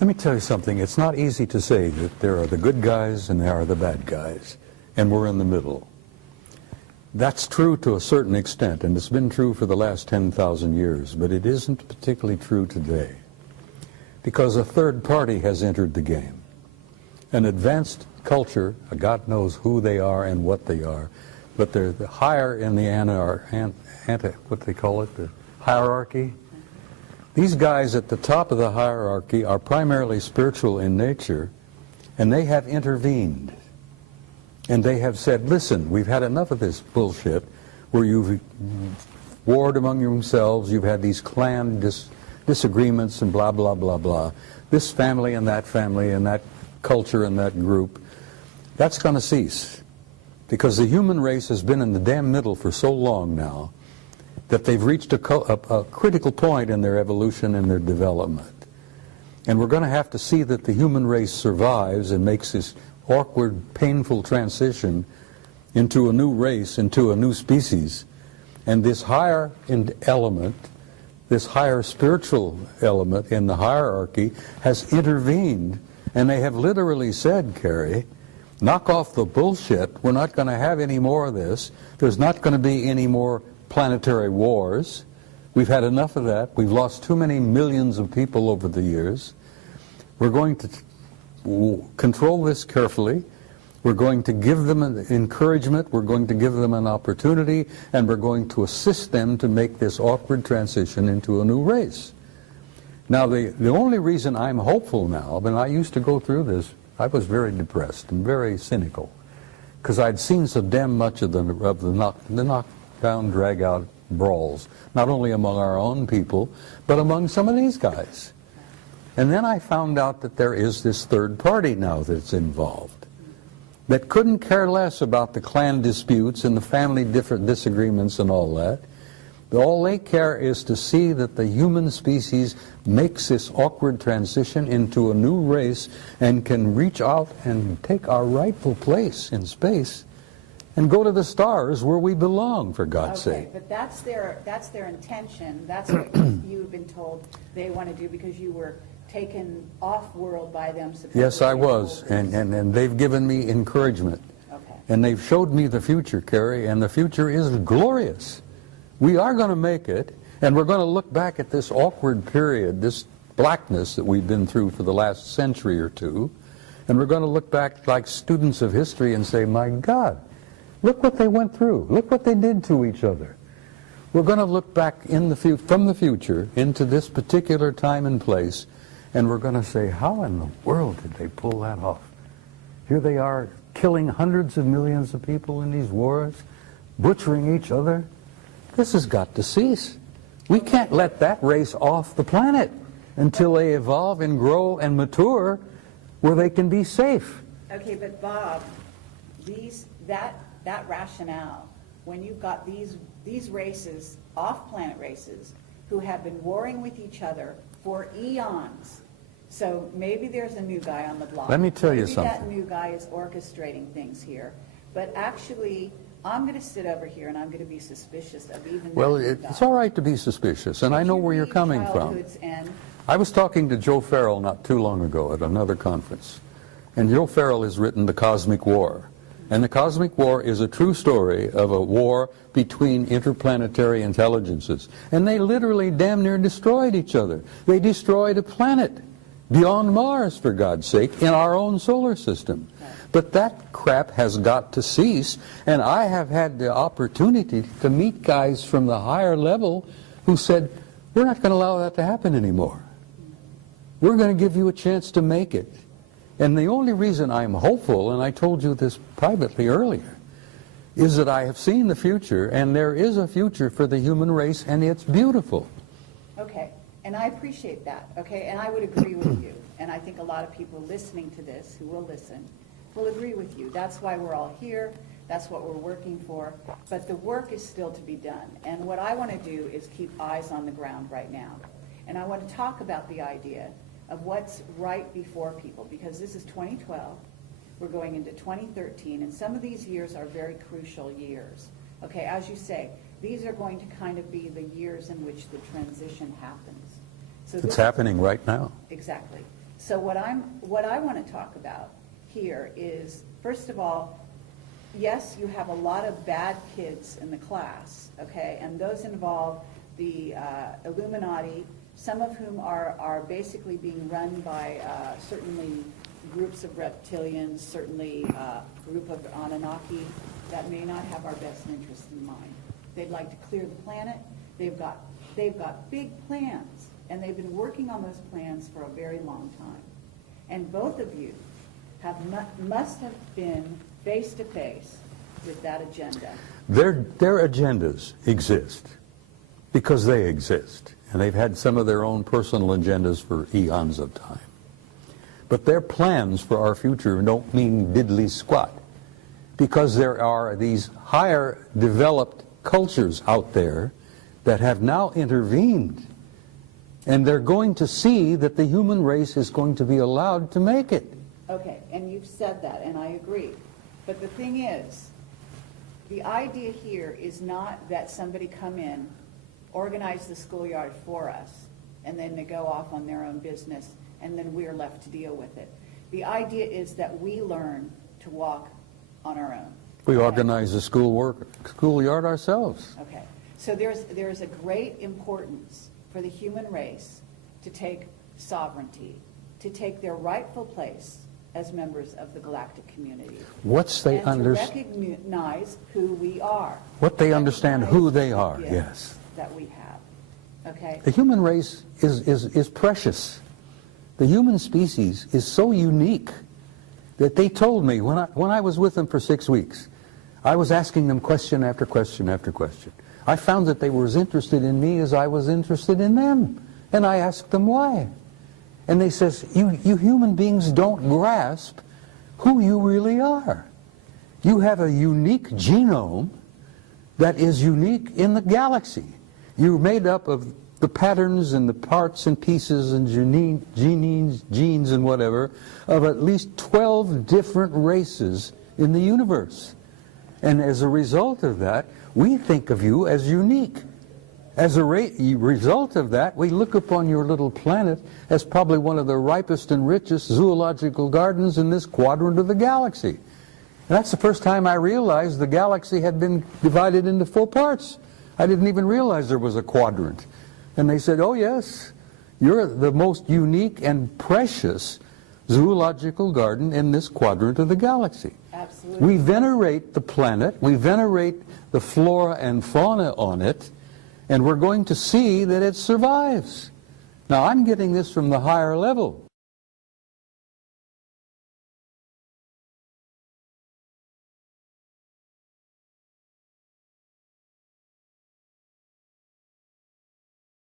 Let me tell you something. It's not easy to say that there are the good guys and there are the bad guys, and we're in the middle. That's true to a certain extent, and it's been true for the last 10,000 years, but it isn't particularly true today, because a third party has entered the game. An advanced culture, God knows who they are and what they are, but they're higher in the what they call it, the hierarchy. These guys at the top of the hierarchy are primarily spiritual in nature, and they have intervened. And they have said, listen, we've had enough of this bullshit where you've warred among yourselves, you've had these clan disagreements and blah, blah, blah, blah. This family and that culture and that group, that's going to cease. Because the human race has been in the damn middle for so long now that they've reached a critical point in their evolution and their development. And we're going to have to see that the human race survives and makes this awkward, painful transition into a new race, into a new species. And this higher element, this higher spiritual element in the hierarchy has intervened, and they have literally said, Carrie, knock off the bullshit. We're not going to have any more of this. There's not going to be any more planetary wars. We've had enough of that. We've lost too many millions of people over the years. We're going to control this carefully. We're going to give them an encouragement. We're going to give them an opportunity, and we're going to assist them to make this awkward transition into a new race. Now, the only reason I'm hopeful now, and I used to go through this, I was very depressed and very cynical, because I'd seen so damn much of the knockdown, drag-out brawls, not only among our own people, but among some of these guys. And then I found out that there is this third party now that's involved, that couldn't care less about the clan disputes and the family disagreements and all that. All they care is to see that the human species makes this awkward transition into a new race and can reach out and take our rightful place in space and go to the stars where we belong, for God's sake. But that's their intention. That's what you've been told they want to do, because you were taken off-world by them. Yes, I was, and they've given me encouragement. Okay. And they've showed me the future, Carrie, and the future is glorious. We are going to make it, and we're going to look back at this awkward period, this blackness that we've been through for the last century or two, and we're going to look back like students of history and say, my God, look what they went through. Look what they did to each other. We're going to look back from the future into this particular time and place, and we're going to say, how in the world did they pull that off? Here they are killing hundreds of millions of people in these wars, butchering each other. This has got to cease. We can't let that race off the planet until they evolve and grow and mature where they can be safe. Okay, but Bob, that rationale, when you've got these races, off-planet races, who have been warring with each other for eons. So maybe there's a new guy on the block. Let me tell you something. Maybe that new guy is orchestrating things here. But actually, I'm going to sit over here and I'm going to be suspicious of even Well, that it's all right to be suspicious, and I know where you're coming from. I was talking to Joe Farrell not too long ago at another conference, and Joe Farrell has written The Cosmic War. And The Cosmic War is a true story of a war between interplanetary intelligences. And they literally damn near destroyed each other. They destroyed a planet beyond Mars, for God's sake, in our own solar system. But that crap has got to cease, and I have had the opportunity to meet guys from the higher level who said, we're not going to allow that to happen anymore. We're going to give you a chance to make it. And the only reason I'm hopeful, and I told you this privately earlier, is that I have seen the future, and there is a future for the human race, and it's beautiful. Okay, and I appreciate that, okay, and I would agree with you. And I think a lot of people listening to this, who will listen, will agree with you. That's why we're all here. That's what we're working for. But the work is still to be done. And what I want to do is keep eyes on the ground right now. And I want to talk about the idea of what's right before people, because this is 2012. We're going into 2013, and some of these years are very crucial years. Okay, as you say, these are going to kind of be the years in which the transition happens. So it's happening right now. Exactly. So what I want to talk about here is, first of all, yes, you have a lot of bad kids in the class, okay, and those involve the Illuminati, some of whom are basically being run by certainly groups of reptilians, certainly a group of Anunnaki that may not have our best interest in mind. They'd like to clear the planet. They've got big plans, and they've been working on those plans for a very long time. And both of you must have been face to face with that agenda. Their agendas exist because they exist, and they've had some of their own personal agendas for eons of time. But their plans for our future don't mean diddly squat, because there are these higher developed cultures out there that have now intervened, and they're going to see that the human race is going to be allowed to make it. Okay, and you've said that, and I agree. But the thing is, the idea here is not that somebody come in, organize the schoolyard for us, and then they go off on their own business, and then we're left to deal with it. The idea is that we learn to walk on our own. We organize the schoolyard ourselves. Okay, so there's a great importance for the human race to take sovereignty, to take their rightful place as members of the galactic community. And to recognize who we are. What they understand who they are, yes. That we have, okay? The human race is precious. The human species is so unique that they told me, when I was with them for 6 weeks, I was asking them question after question after question. I found that they were as interested in me as I was interested in them. And I asked them why. And they says, you human beings don't grasp who you really are. You have a unique genome that is unique in the galaxy. You're made up of the patterns and the parts and pieces and genes and whatever of at least 12 different races in the universe. And as a result of that, we think of you as unique. As a result of that, we look upon your little planet as probably one of the ripest and richest zoological gardens in this quadrant of the galaxy. And that's the first time I realized the galaxy had been divided into 4 parts. I didn't even realize there was a quadrant. And they said, oh yes, you're the most unique and precious zoological garden in this quadrant of the galaxy. Absolutely. We venerate the planet, we venerate the flora and fauna on it, and we're going to see that it survives. Now, I'm getting this from the higher level.